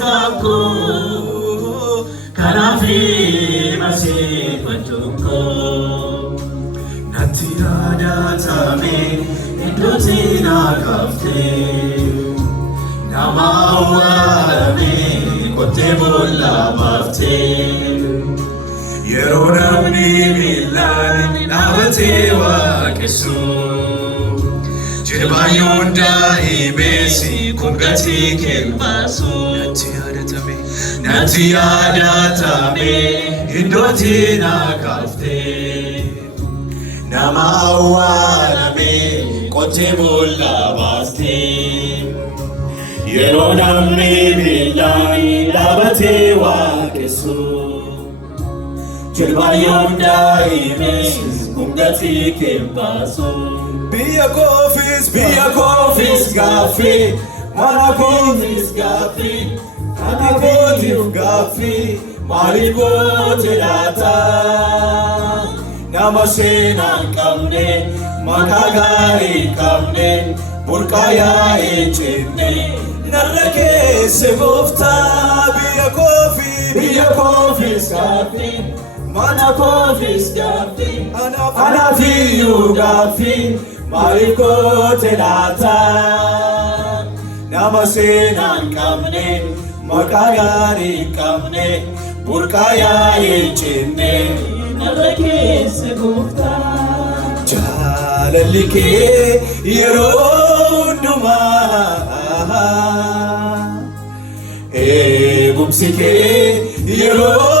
gooftaanko kanaafi masiifantuunko natti yaadatame iddootti na kaaftee nama awwaalame kottee boolla baaftee yeroo namni miilaan dhaabatee waaqessu Jirbaayyoon daa'imeessi kun gatii kenbaasu natti yaadatame iddootti na kaaftee nama awwaalame kottee boolla baaftee yeroo namni miilaan dhaabatee waaqessu Jirbaayyoon daa'imeessi kun gatii kenbaasu Biyya koofis gaaffii mana kootiif gaaffii ana kootiif gaaffii maaliif goote laata nama seenaa hin qabne maqaa gaarii hin qabne burqaa yaa'ee jenne narra keesse gooftaa biyya koofis gaaffii mana koofis gaaffii anaafiyyuu gaaffii maaliif goote laata nama seenaa hin qabne maqaa gaarii hin qabne burqaa yaa'ee jenne narra keesse gooftaa jaalalli kee yeroo hundumaa eegumsi kee yeroo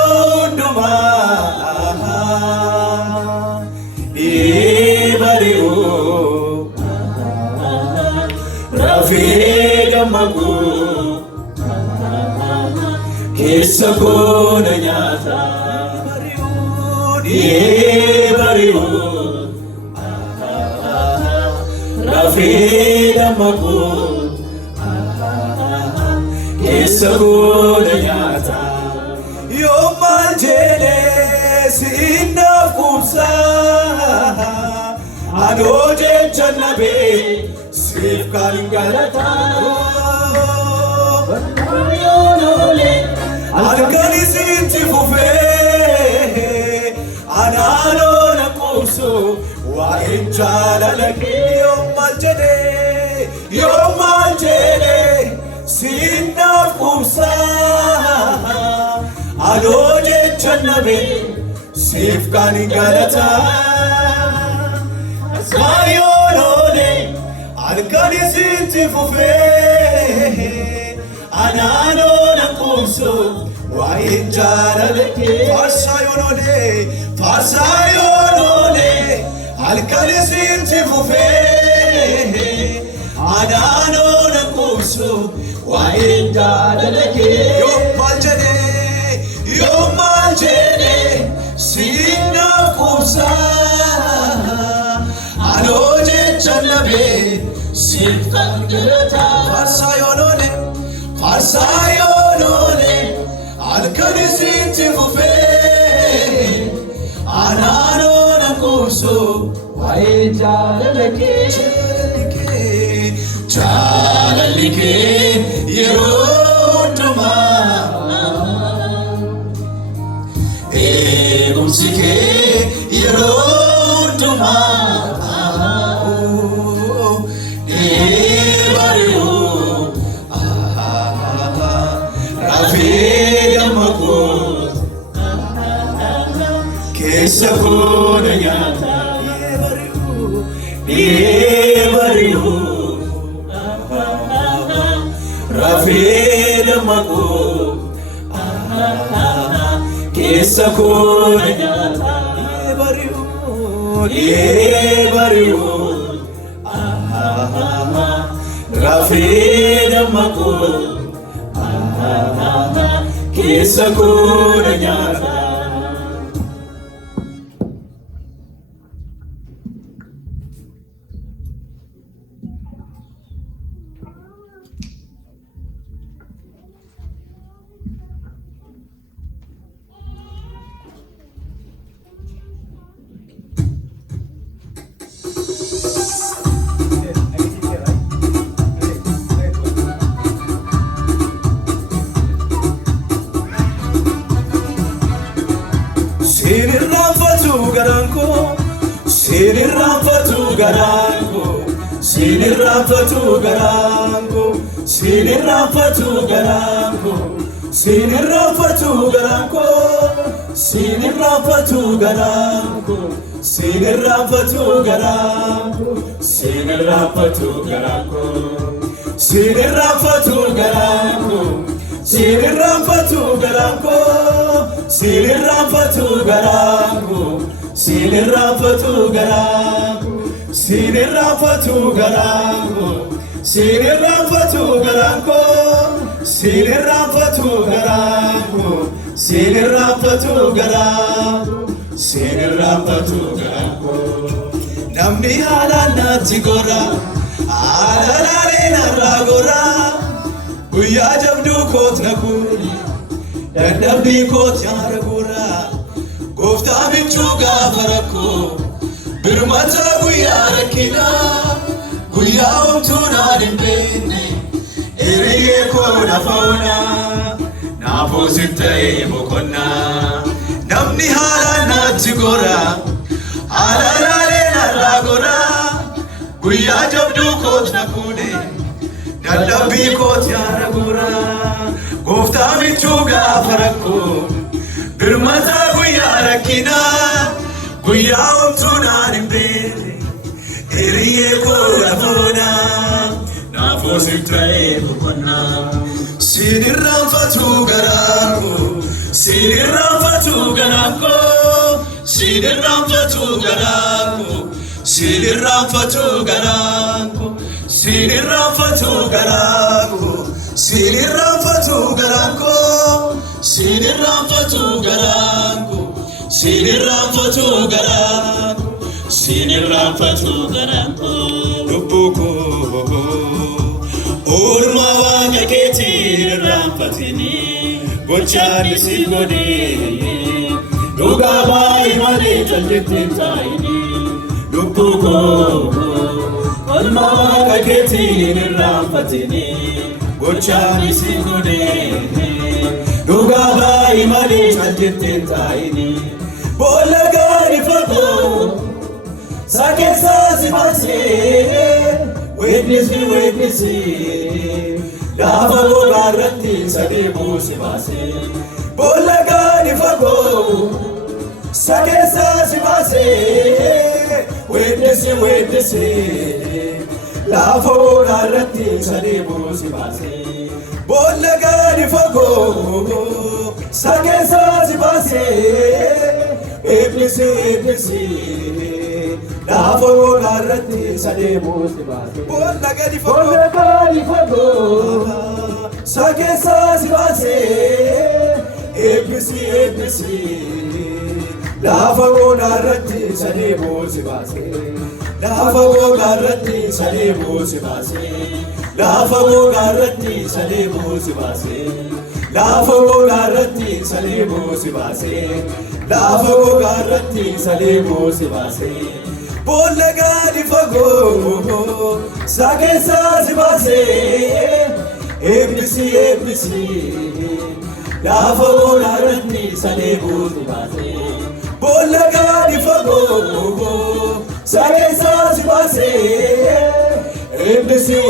Rafee gammagu keessa koona nyaata bari'u Rafee gammagu keessa koona nyaata yoo maal jedhee siin naaf kubsaa adoo jecha nabee siif kan galataa halkan isitti fufee anaanoo na quubsu waa'een jaalala kee yoo maal jedhee siin naaf kubsaa adoo jecha nabee siif kan galataa Sayonole, halkan isitti fufee anaanoo na quubsu waa'een jaalala kee Farsayonole, halkan isitti fufee anaanoo na quubsu waa'een jaalala kee yoo maal jedhee siin naaf kubsaa Channabe siif kan galataa Farsayonole halkan isitti fufee anaanoo na quubsu waa'een jaalala kee yeroo hundumaa eegumsi kee yeroo hundumaa keessa koona nyaata bari'u Rafee gammagu keessa koona nyaata bari'u Rafee gammagu keessa koona nyaata sinirraanfatu garanko sinirraanfatu garanko sinirraanfatu garanko sinirraanfatu garanko sinirraanfatu garanko sinirraanfatu garanko sinirraanfatu garanko sinirraanfatu garanko sinirraanfatu garanko sinirraanfatu garanko sinirraanfatu garanko sinirraanfatu garanko sinirraanfatu garanko sinirraanfatu garanko sinirraanfatu garanko sinirraanfatu garanko sinirraanfatu garanko namni haalanaatti gora aalalalee narraa gora guyyaa jabduu koot na kuuni dadhabbii koot yaada gora gooftaa michuu gaafa rakkoo birmata guyyaa rakkinaa guyyaa homtuu naan hin beekne hiriyyee koo na fauna naafoo siif ta'ee boqonnaa namni haalaan naatti gora aalaalaalee narraa gora guyyaa jabduu koot na kuune dadhabbii koot yaada gora gooftaa michuu gaafa rakkoo birmata guyyaa rakkinaa guyyaa homtuu naan hin beekne hiriyyee koo na fauna naafoo siif ta'ee boqonnaa sinirraanfatu garanko sinirraanfatu garanko sinirraanfatu garanko sinirraanfatu garanko sinirraanfatu garanko sinirraanfatu garanko sinirraanfatu garanko sinirraanfatu garanko sinirraanfatu garanko lubbuu koo oolmaa waaqa keetiin irraanfatini gochaan si godhee dhugaa baay'ee malee jaljettiin taa'ini lubbuu koo oolmaa waaqa keetiin irraanfatini gochaan si godhee dhugaa baay'ee malee jaljettiin taa'ini boolla gaarii fagoo sakeessaa si baasee witnessy lafa gogaarratti sadeebuu si baasee boolla gaarii fagoo sakeessaa si baasee witnessy lafa gogaarratti sadeebuu si baasee boolla gaarii fagoo sakeessaa si baasee witnessy lafa gogaarratti sadeebuu si baasee boolla gaarii fagoo sakeessaa si baasee eebbisi lafa gogaarratti sadeebuu si baasee lafa gogaarratti sadeebuu si baasee lafa gogaarratti sadeebuu si baasee lafa gogaarratti sadeebuu si baasee lafa gogaarratti sadeebuu si baasee boolla gaarii fagoo sakeessaa si baasee eebbisi lafa gogaarratti sadeebuu si baasee boolla gaarii fagoo sakeessaa si baasee eebbisi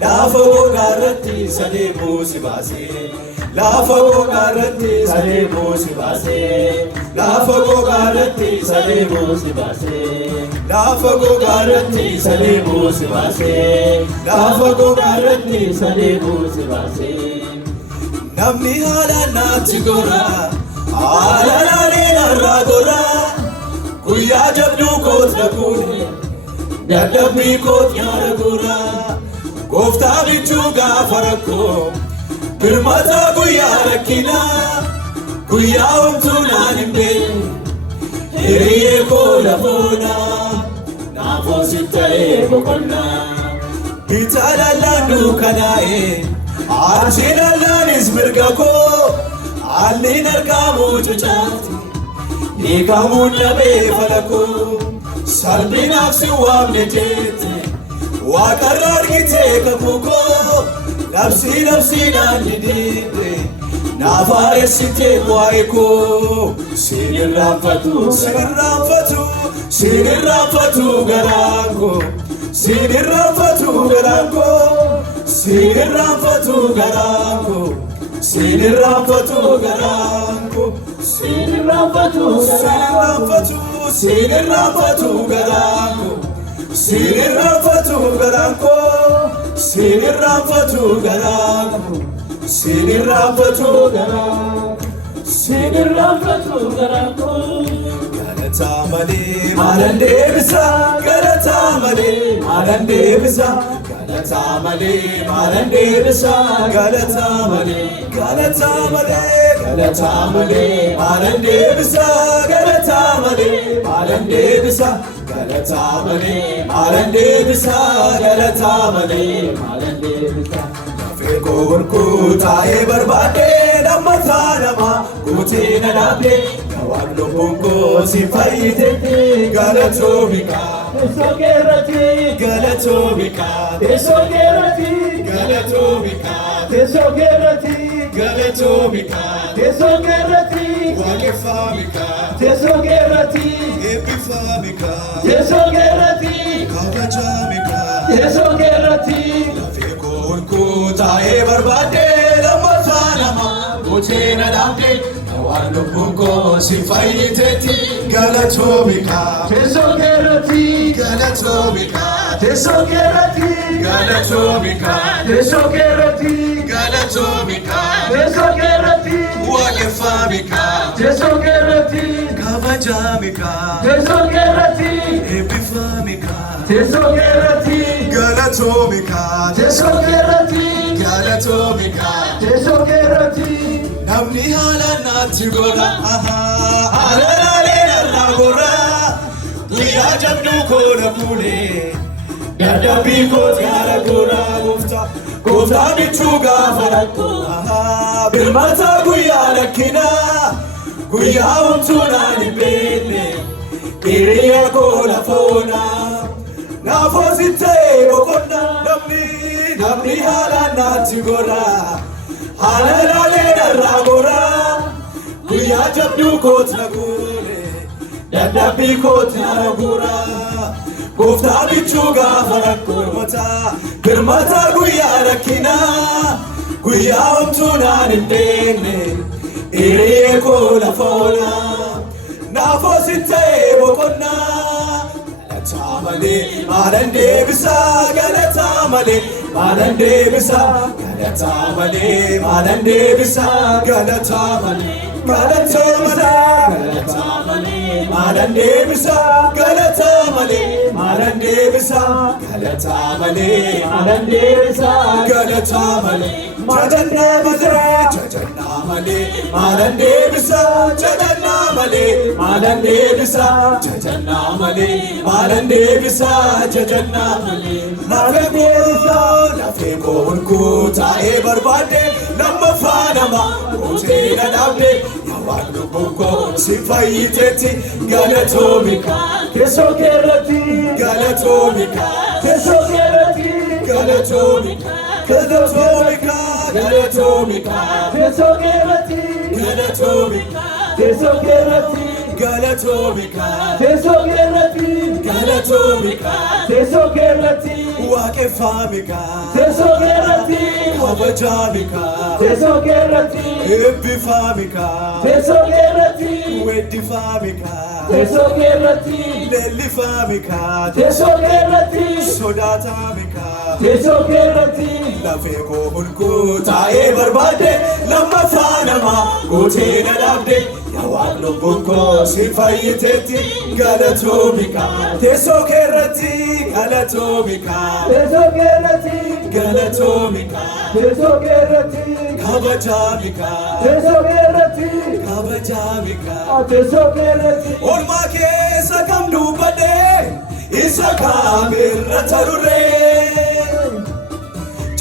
lafa gogaarratti sadeebuu si baasee lafa gogaarratti sadeebuu si baasee lafa gogaarratti sadeebuu si baasee lafa gogaarratti sadeebuu si baasee lafa gogaarratti sadeebuu si baasee namni haalaan naatti gora aalaalaalee narraa gora guyyaa jabduu koot na kuune dadhabbii koot yaada gora gooftaa michuu gaafa rakkoo birmata guyyaa rakkinaa guyyaa homtuu naan hin beekne hiriyyee koo na fauna naafoo siif ta'ee boqonnaa bitaa lallaan dukkanaa'ee achi lallaanis mirga koo haalliin argamuu cucaati hiikamuun dhabee fala koo salphinaaf si waamne jeette waaqarra argitee kakuu koo labsiidhaan didhiibde naafaaressite waa'ee koo sinirraanfatu sinirraanfatu garaan koo sinirraanfatu garaan koo sinirraanfatu garaan koo sinirraanfatu garaan koo sinirraanfatu garaan koo sinirraanfatu garaan koo sinirraanfatu garaan koo sinirraanfatu garaan koo galataa malee maalan deebisa galataa malee maalan deebisa galataa malee maalan deebisa galataa malee maalan deebisa galataa malee maalan deebisa galataa malee maalan deebisa galataa malee maalan deebisa Fekoon kutaa'ee barbaadee lammataa namaa kutii na dhaabdee waan lubbuun koo si fayyitetti galatoomika teessoo keerratti galatoomika teessoo keerratti galatoomika teessoo keerratti galatoomika teessoo keerratti waaqeffamika teessoo keerratti eebbifamika teessoo keerratti kabajamika teessoo keerratti kutaa'ee barbaadee lammataa namaa kutii na dhaabdee waan lubbuun koo si fayyitetti galatoomika teessoo keerratti galatoomika teessoo keerratti galatoomika teessoo keerratti galatoomika teessoo keerratti waaqeffamika teessoo keerratti kabajamika teessoo keerratti eebbifamika teessoo keerratti galatoomika teessoo keerratti galatoomika teessoo keerratti namni haalaan naatti godha haalalaalee narraa godha guyyaa jabduu koona fuudhee dadhabbii kooti haala godha gooftaa michuu gaafa rakko birmata guyyaa rakkina guyyaa homtuu naan hin beekne hiriyaa koo lafoona naafoo sittee boqonna namni haalaan naatti godha haalalaalee narraa godha guyyaa jabduu kooti na goone dadhabbii kooti na gura gooftaa michuu gaafa rakkoo birmata guyyaa rakkina guyyaa homtuu naan hin beekne hiriyaa koo lafoona naafoo sittee boqonna galataa malee maalan deebisa galataa malee maalan deebisa galataa malee maalan deebisa galataa malee galataa malee maalan deebisa galataa malee maalan deebisa galataa malee maalan deebisa galataa malee jajannaa malee maalan deebisa jajannaa malee maalan deebisa jajannaa malee maalan deebisa jajannaa malee lafee koon kutaa'ee barbaadde lammaffaa namaa kutii na dhaabdee waan lubbuun koo si fayyitetti galatoomika teessoo keerratti galatoomika teessoo keerratti galatoomika galatoomika galatoomika teessoo keerratti galatoomika teessoo keerratti galatoomika teessoo keerratti galatoomika teessoo keerratti waaqeffamika teessoo keerratti kabajamika teessoo keerratti eebbifamika teessoo keerratti weeddifamika teessoo keerratti leellifamika teessoo keerratti sodaatamika teessoo keerratti lafee koo kutaa'ee barbaadde lammaffaa namaa kutii na dhaabde waan lubbuun koo si fayyitetti galatoomika teessoo keerratti galatoomika teessoo keerratti galatoomika teessoo keerratti kabajamika teessoo keerratti kabajamika teessoo keerratti oolmaa keessa kam dubbadhee isa kaamirra taruree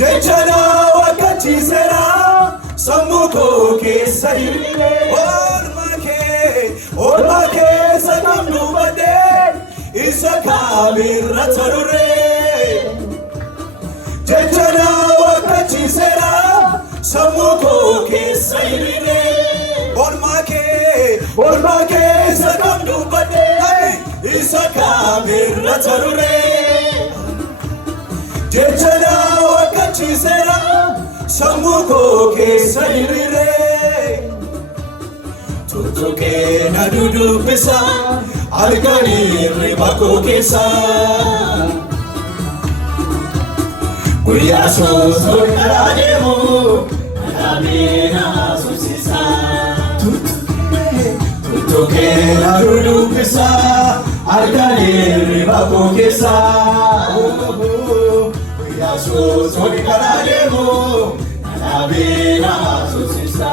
jecha naa wakkachiiseera sammuu koo keessa hir'ee oolmaa keessa kam dubbadhee isa kaamirra taruree jecha naa wakkachiiseera samuko keessa hiriire ormaa keessa kan dubbadhe isa kaamirra tarure jechana wakkachiiseera samuko keessa hiriire tuttuqee na dudubbisa halkanii ribako keessa guyyaa soosoo karaa deemu alaabina suusisa tuttuqee na dudubbisa halkanii ribako keessa guyyaa soosoo karaa deemu alaabina suusisa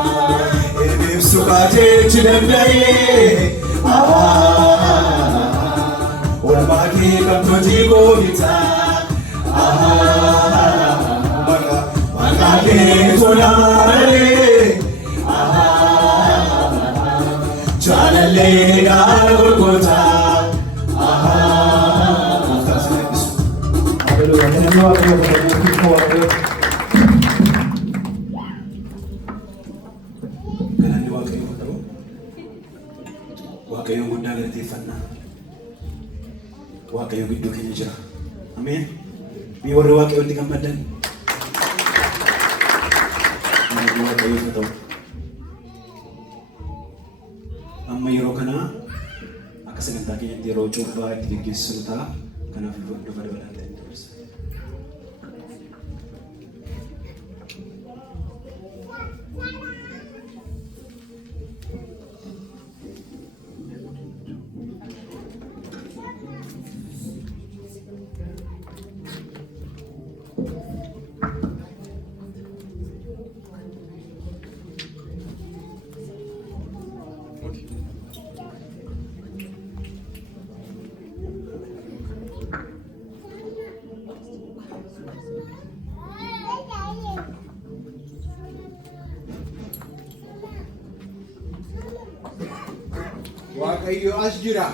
ibsu kaateechi danda'ee ormaa kee gamtoojii googitaa Makake sonamare Chalalle galgota Waaqayyo guddaa galateeffannaa Waaqayyo gidduu keenya jira Ameen Mi warri Waaqayyotti gammadan Waaqayyo ta'u amma yeroo kana akka sagantaa keenyatti yeroo cuuphaa itti gaggeessinu ta'a kanaaf dhufa dabalaan ta'e dabarsa Waaqayyo as jira.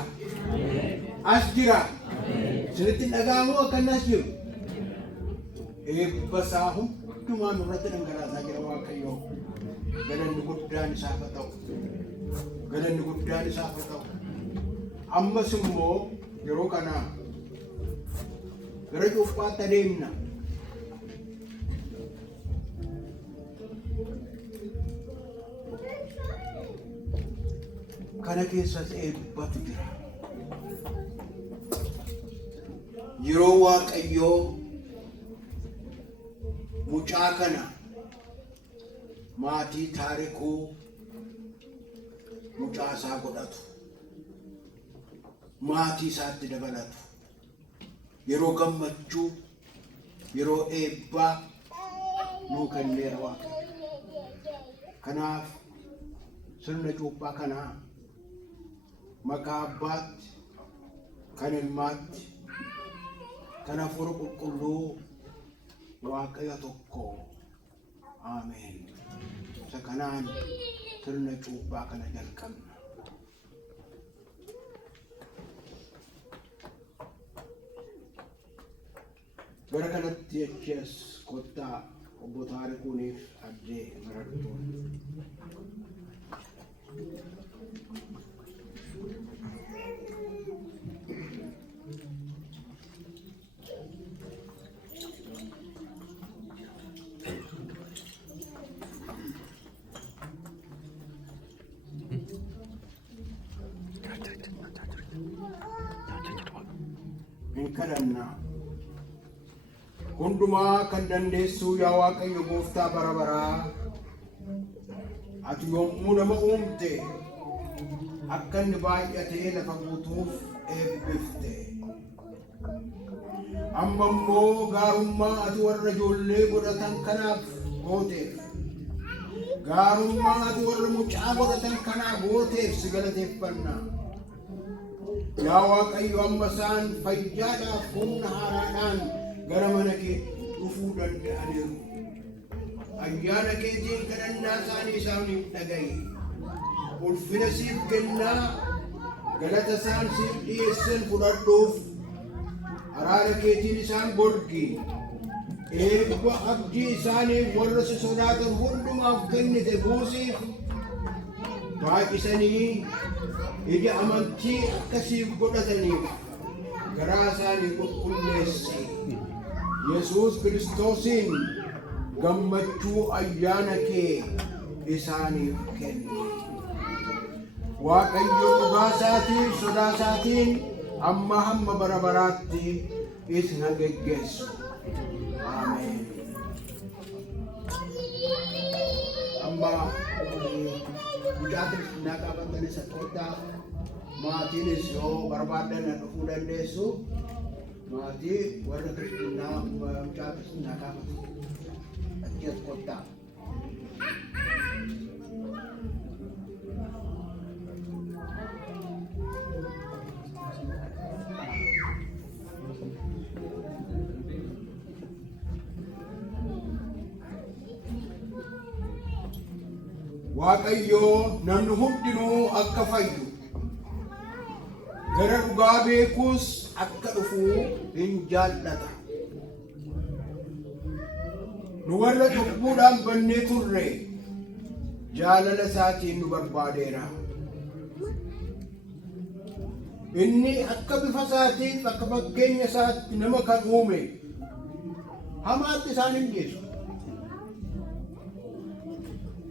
Sirriitti dhaga'amu akkanas jiru. Eebba isaa hundumaa nurratti dhangalaasaa jira Waaqayyo. Galanni guddaan isaaf haa ta'u. Ammas immoo yeroo kana gara cuuphaatti adeemna. Kana keessas eebbatu jira. Yeroo Waaqayyoo mucaa kana maatii taarikuu mucaa isaa godhatu maatii isaatti dabalatu yeroo gammachuu yeroo eebbaa nuu kenneera Waaqayyo. Kanaaf sirna cuuphaa kanaa maqaa Abbaatti kan Ilmaatti kan Hafuura Qulqulluu Waaqayyo tokko Ameen. Isa kanaan sirna cuuphaa kana jalqabna. Gara kanatti jechuus kottaa obbo Taarikuuniif addee maradduun. Kadhannaa hundumaa kan dandeessu yaa Waaqayyo Gooftaa bara baraa ati yommuu nama uumte akka inni baay'atee lafa guutuuf eebbifte amma immoo gaarummaa ati warra ijoollee godhatan kanaaf gooteef gaarummaa ati warra mucaa godhatan kanaaf gooteef si galateeffanna. Yaa Waaqayyo amma isaan fayyaadhaaf humna haaraadhaan gara mana kee dhufuu danda'aniiru. Ayyaana keetiin kadhannaa isaanii isaaniif dhaga'i. Ulfina siif kennaa galata isaan siif dhiyeessan fudhadhuuf araara keetiin isaan gorgi. eebba abdii isaaniif warra si sodaatan hundumaaf kennite buusiif baay'isanii ija amantii akkasiif godhataniif garaa isaanii qulqulleessi. Yesuus Kiristoosiin gammachuu ayyaana kee isaaniif kenni. Waaqayyo dhugaa isaatiif sodaa isaatiin amma hamma bara baraatti isin haa geggeessu. Ameen. Amma mucaa kiristiinaa qabattan isa qottaa maatiinis yoo barbaadan dhufuu dandeessu. Maatii warra kiristiinaa mucaa kiristiinaa qabatan achi as qottaa. Waaqayyo namni hundinuu akka fayyu gara dhugaa beekuus akka dhufu hin jaallata. Nu warra cubbuudhaan bannee turre jaalala isaatiin nu barbaadeera. Inni akka bifa isaatiif akka fakkeenya isaatti nama kan uume hamaatti isaan hin geessu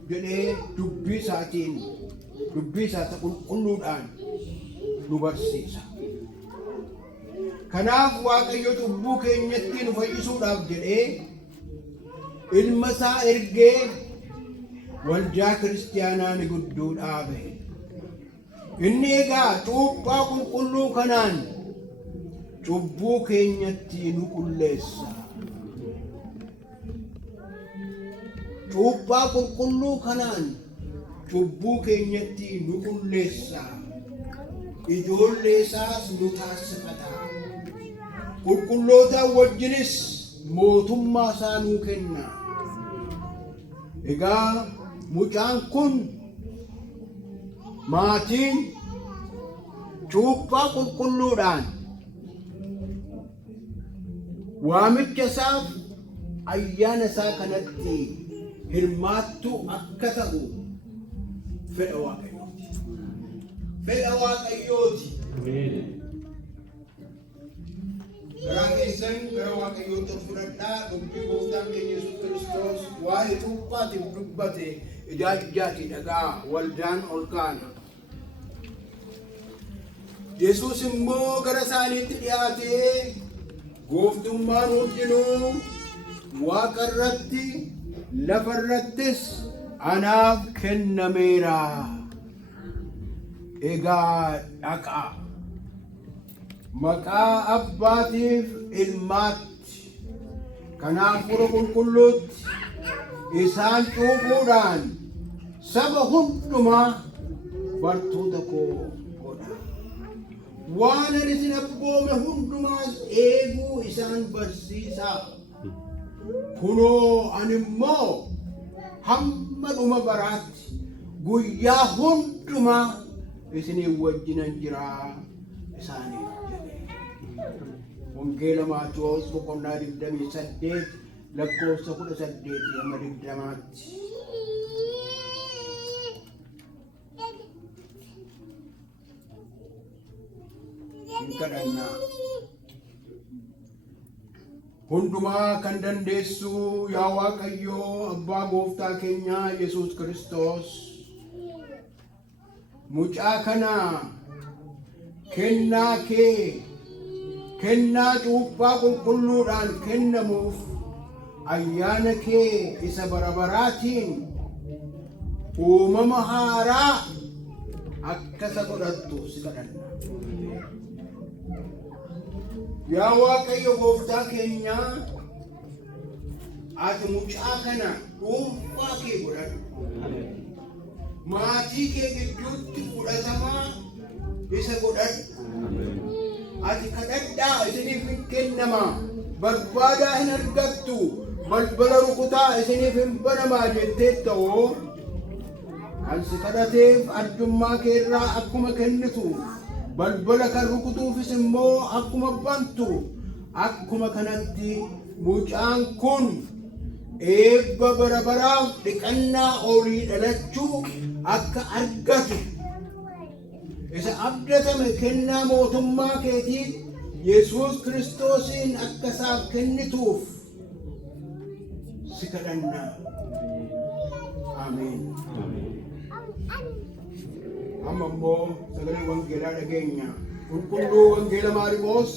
jedhee dubbii isaatiin dubbii isaa qulqulluudhaan nu barsiisa. Kanaaf Waaqayyo cubbuu keenyatti nu fayyisuudhaaf jedhee ilma isaa ergee waldaa kiristiyaanaa ni gudduu dhaabe. Inni egaa cuuphaa qulqulluu kanaan cubbuu keenyatti nu qulleessa. Cuuphaa qulqulluu kanaan cubbuu keenyatti nu qulleessa. Ijoollee isaas nu taasifata. Qulqullootaan wajjinis mootummaa isaa nuu kenna. Egaa mucaan kun maatiin cuuphaa qulqulluudhaan waamicha isaaf ayyaana isaa kanatti hirmaattu akka ta'u fedha Waaqayyooti. Fedha Waaqayyooti. Garaa keessan gara Waaqayyootti fudhadhaa. Dubbii gooftaan keenya Yesuus Kiristoos waa'ee cuuphaatiif dubbate ijaajjaatii dhagaa waldaan ol kaana. Yesuus immoo gara isaaniitti dhiyaatee gooftummaan hundinuu Waaqa irratti lafa irrattis anaaf kennameera. Egaa dhaqaa maqaa abbaatiif ilmaatti kanaaf Hafuura qulqulluutti isaan cuuphuudhaan saba hundumaa bartoota koo godha. Waan ani isin abboome hundumaas eeguu isaan barsiisaa. Kunoo ani immoo hamma dhuma baraatti guyyaa hundumaa isinii wajjinan jiraa isaaniif jedhe. Wangeela Maatewos boqonnaa 28 lakkoofsa 18 hamma 20tti. Kadhannaa. Hundumaa kan dandeessu yaa Waaqayyo abbaa gooftaa keenya Yesuus Kiristoos mucaa kana kennaa kee kennaa cuuphaa qulqulluudhaan kennamuuf ayyaana kee isa bara baraatiin uumama haaraa akkasa godhattu si kadhanna. Yaa Waaqayyo gooftaa keenya ati mucaa kana dhuunfaa kee godhadhu. Maatii kee gidduutti fudhatamaa isa godhadhu. Ati kadhadhaa isiniif hin kennama. Barbaadaa hin argattu. Balbala rukutaa isiniif hin banamaa jettee ta'oo kan si kadhateef addummaa kee irraa akkuma kennitu balbala kan rukutuufis immoo akkuma bantu akkuma kanatti mucaan kun eebba bara baraaf dhiqannaa olii dhalachuu akka argatu isa abdatame kennaa mootummaa keetiif Yesuus Kiristoosiin akka isaaf kennituuf si kadhanna. Ameen. Amma immoo sagalee wangeelaa dhageenya. Qulqulluu wangeela Maariqoos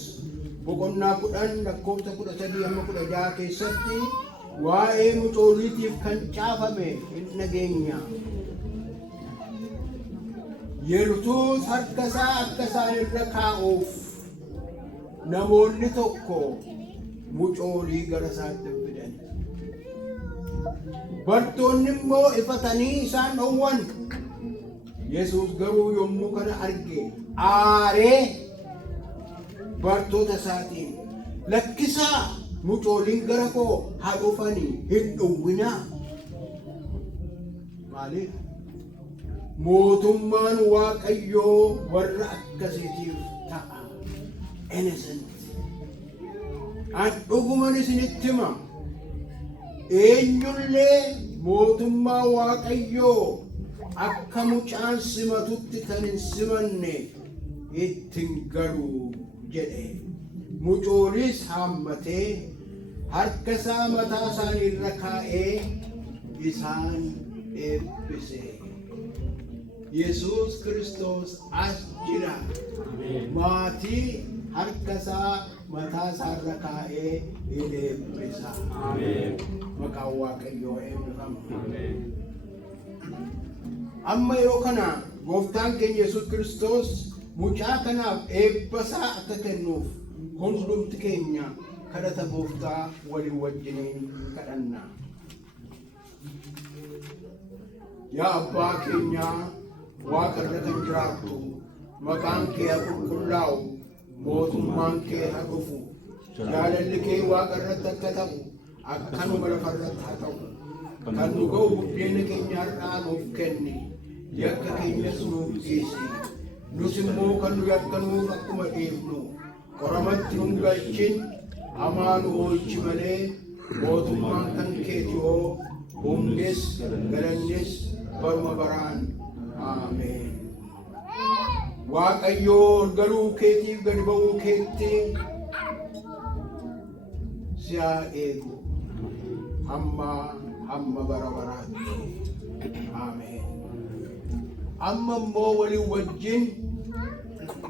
boqonnaa 10 lakkoofsa 13 hamma 16 keessatti waa'ee mucooliitiif kan caafame hin dhageenya. Yesuus harka isaa akka isaan irra kaa'uuf namoonni tokko mucoolii gara isaatti fidan. Bartoonni immoo ifatanii isaan dhowwan. Yesuus garuu yommuu kana arge aaree bartoota isaatiin lakkisaa mucooliin gara koo haa dhufanii hin dhowwinaa. Maaliif? Mootummaan Waaqayyoo warra akkasiitiif ta'a. Innocent. An dhuguman isinitti hima. Eenyullee mootummaa Waaqayyoo akka mucaan simatutti kan hin simanne ittiin galu jedhe. Mucooliis haammatee harka isaa mataa isaanii irra kaa'ee isaan eebbise. Yesuus Kiristoos as jira. Maatii harka isaa mataa isaa irra kaa'ee hin eebbisa. Maqaan Waaqayyoo eebbifamu. Amma yeroo kana gooftaan keenya Yesuus Kiristoos mucaa kanaaf eebba isaa akka kennuuf hundumti keenya kadhata gooftaa walii wajjiniin kadhanna. Yaa abbaa keenya Waaqa irra kan jiraattu, maqaan kee haa qulqullaa'u, mootummaan kee haa dhufu, jaalalli kee Waaqa irratti akka ta'u akkanuma lafa irratti haa ta'u. Kan nu ga'u buddeena keenya har'aa nuuf kenni, yakka keenyas nuuf dhiisi. Nus immoo kan nu yakkanuuf akkuma dhiifnu qoramatti nu hin galchin, hamaa nu oolchi malee mootummaan kan keeti hoo humnis galannis baruma baraan. Ameen. Waaqayyoo galuu keetiif gadi ba'uu keetti si haa eegu hamma bara baraatti. Ameen. Amma immoo walii wajjin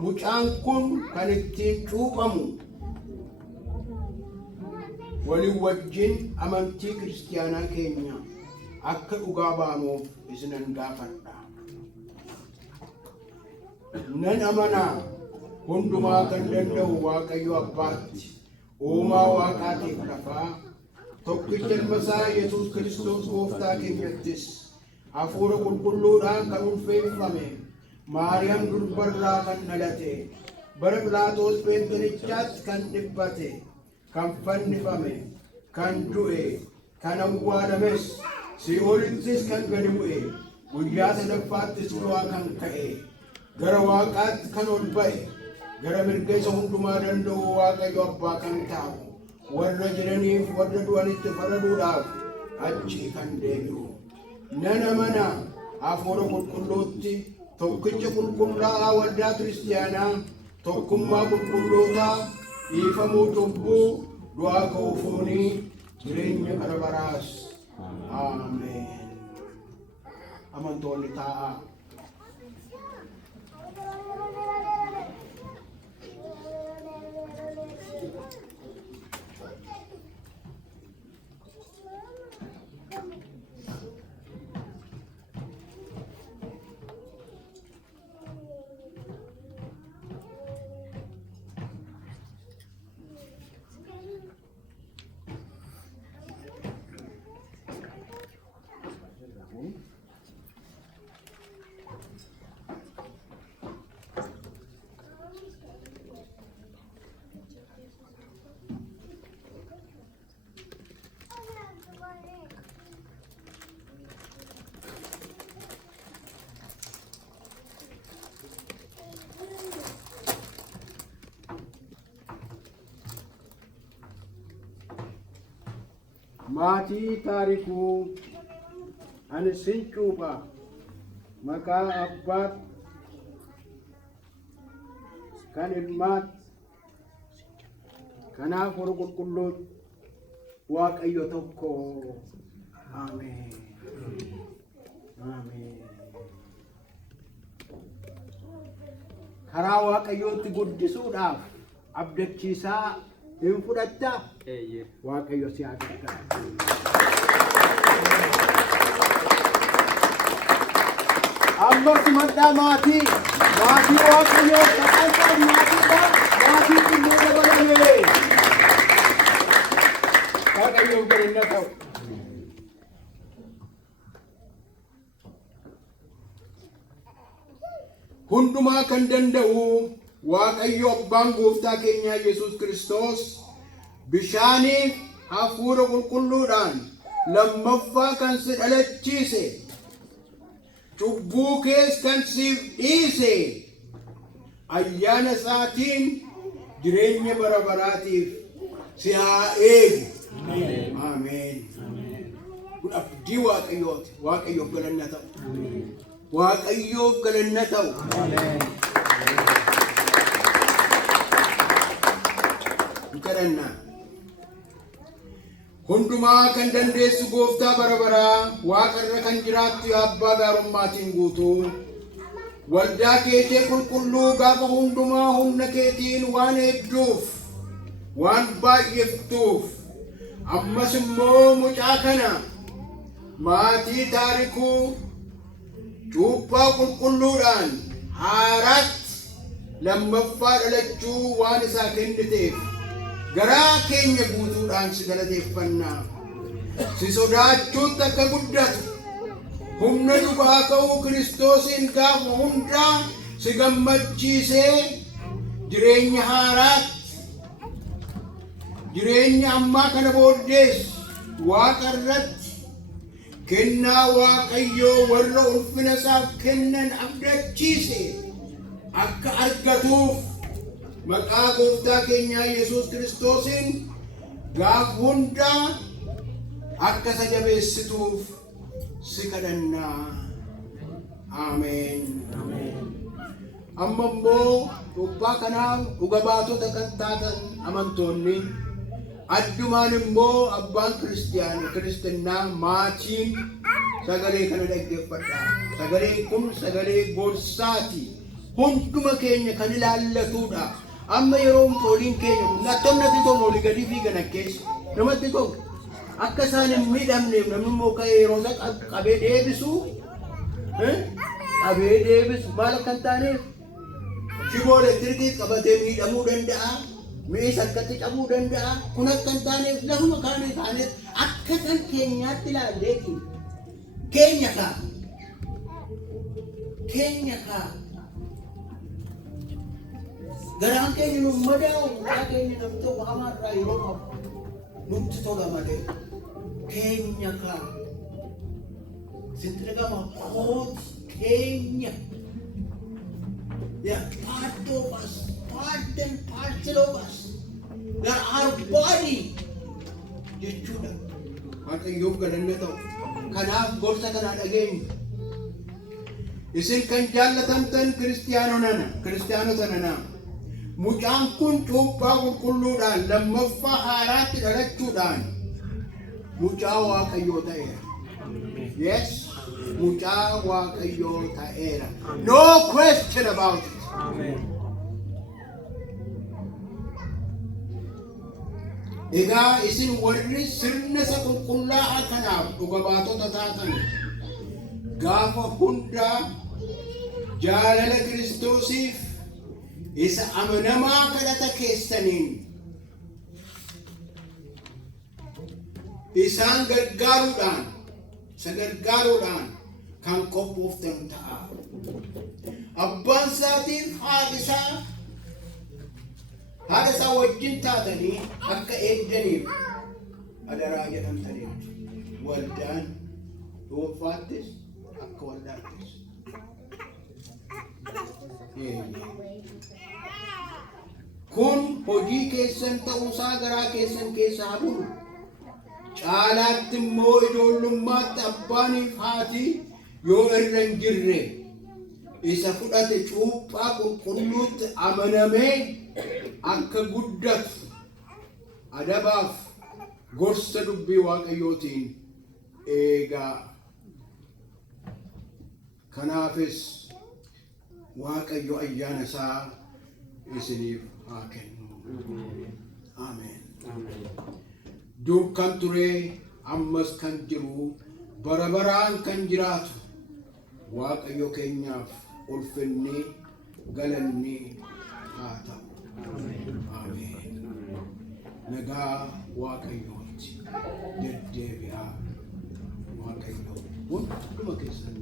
mucaan kun kan ittiin cuuphamu walii wajjin amantii kiristiyaanaa keenya akka dhugaa baanuuf isinan gaafadha. Nan amanaa hundumaa kan danda'u Waaqayyo Abbaatti, uumaa Waaqaatiif lafaa, tokkicha ilma isaa Yesuus Kiristoos gooftaa keenyattis hafuura qulqulluudhaan kan ulfeeffame, Maariyaam durbarraa kan dhalate, bara Phiilaaxoos Pheexroosichaatti kan dhiphate, kan fannifame, kan du'e, kan awwaalames, Si'oolittis kan gadi bu'e, guyyaa sadaffaattis du'aa kan ka'e, gara Waaqaatti kan ol ba'e, gara mirga isa hundumaa danda'u Waaqayyo Abbaa kan taa'u, warra jiraniif warra du'anitti faraduudhaaf achi kan deebi'u. Nan amanaa hafuura qulqulluutti, tokkicha qulqullaa'aa waldaa kiristiyaanaa, tokkummaa qulqullootaa, dhiifamuu cubbuu, du'aa ka'uu fuunii, jireenya bara baraas. Ameen. Amantoonni taa'aa. maatii taarikuu ani sin cuupha maqaa abbaat kan ilmaat kanaaf Hafuura Qulqulluun Waaqayyo tokko. Ameen. Ameen. Karaa Waaqayyootti guddisuudhaaf abdachiisaa hin fudhattaa? Waaqayyo si haa gargaaru. Ammas maddaa maatii Waaqayyoo kakaasaa maatiidha. Maatii illee dabalame. Waaqayyoo galanna ta'u. Hundumaa kan danda'u Waaqayyo Abbaan Gooftaa keenya Yesuus Kiristoos bishaaniif Hafuura Qulqulluudhaan lammaffaa kan si dhalachiise cubbuu kees kan siif dhiise ayyaana isaatiin jireenya bara baraatiif si haa eegu. Ameen. Kun abdii Waaqayyooti. Waaqayyoof galanna ta'u. Waaqayyoof galanna ta'u. Kadhannaa. Hundumaa kan dandeessu Gooftaa bara baraa Waaqarra kan jiraattu yaa Abbaa gaarummaatiin guutuu waldaa keetii qulqulluu gaafa hundumaa humna keetiin waan eegduuf waan baay'iftuuf ammas immoo mucaa kana maatii taarikuu cuuphaa qulqulluudhaan haaraatti lammaffaa dhalachuu waan isaa kenniteef garaa keenya guutuudhaan si galateeffannaa. Si sodaachuutti akka guddatu humna dhugaa ka'uu Kiristoosiin gaafa hundaa si gammachiisee jireenya haaraatti jireenya ammaa kana booddees Waaqa irratti kennaa Waaqayyoo warra ulfina isaaf kennan abdachiise akka argatuuf maqaa Gooftaa keenya Yesuus Kiristoosiin gaafa hundaa akka isa jabeessituuf si kadhannaa. Ameen. Amma immoo cuuphaa kanaaf dhuga baatota kan taatan amantoonni addumaan immoo abbaan kiristinnaa maatiin sagalee kana dhaggeeffadhaa. Sagaleen kun sagalee gorsaati. Hunduma keenya kan ilaallatudha. Amma yeroo fooliin keenya kun nattomnatti tokko olii gadi fiigan keessa namatti tokko akka isaan hin miidhamneef namni immoo ka'ee yeroo isaa qabee deebisu maal akka hin taaneef shiboo elektirikii qabatee miidhamuu danda'a. Mi'ees harkatti cabuu danda'a. Kun akka hin taaneef lafuma kaanee taaneef akka kan keenyaatti ilaalleetiin keenya kaa garaan keenya nu madaa'u garaa keenya namni tokko hamaarraa yeroo qabu nutti tola malee keenya kaa sitti dhagama kooti keenya part of us, part and parcel of us, that our body jechuudha. Waaqayyoof galanna ta'u. Kanaaf gorsa kanaa dhageenyu. Isin kan jaallatamtan kiristiyaanota nana. Mucaan kun cuuphaa qulqulluudhaan lammaffaa haaraatti dhalachuudhaan mucaa Waaqayyoo ta'eera. Yes, mucaa Waaqayyoo ta'eera. No question about it. Amen. Egaa isin warri sirna isa qulqullaa'aa kanaaf dhuga baatota taatan gaafa hundaa jaalala Kiristoosiif isa amanamaa kadhata keessaniin isaan gargaaruudhaan kan qophooftan ta'a. Abbaan isaatiif haadha isaa wajjin taatanii akka eegdaniif adaraa jedhamtaniif waldaan dhuunfaattis akka waldaattis. Kun hojii keessan ta'uusaa garaa keessan keessaa bulu caalaatti immoo ijoollummaatti abbaaniif haati yoo irra hin jirre isa fudhate cuuphaa qulqulluutti amanamee akka guddatu adabaaf gorsa dubbii waaqayyootiin eegaa. Kanaafis waaqayyo ayyaana isaa isiniif haa kennu. Ameen. Dur kan ture ammas kan jiru bara baraan kan jiraatu waaqayyo keenyaaf ulfinni galanni haa ta'u. Ameen. Nagaa waaqayyooti deddeebi'aa waaqayyo hunduma keessan.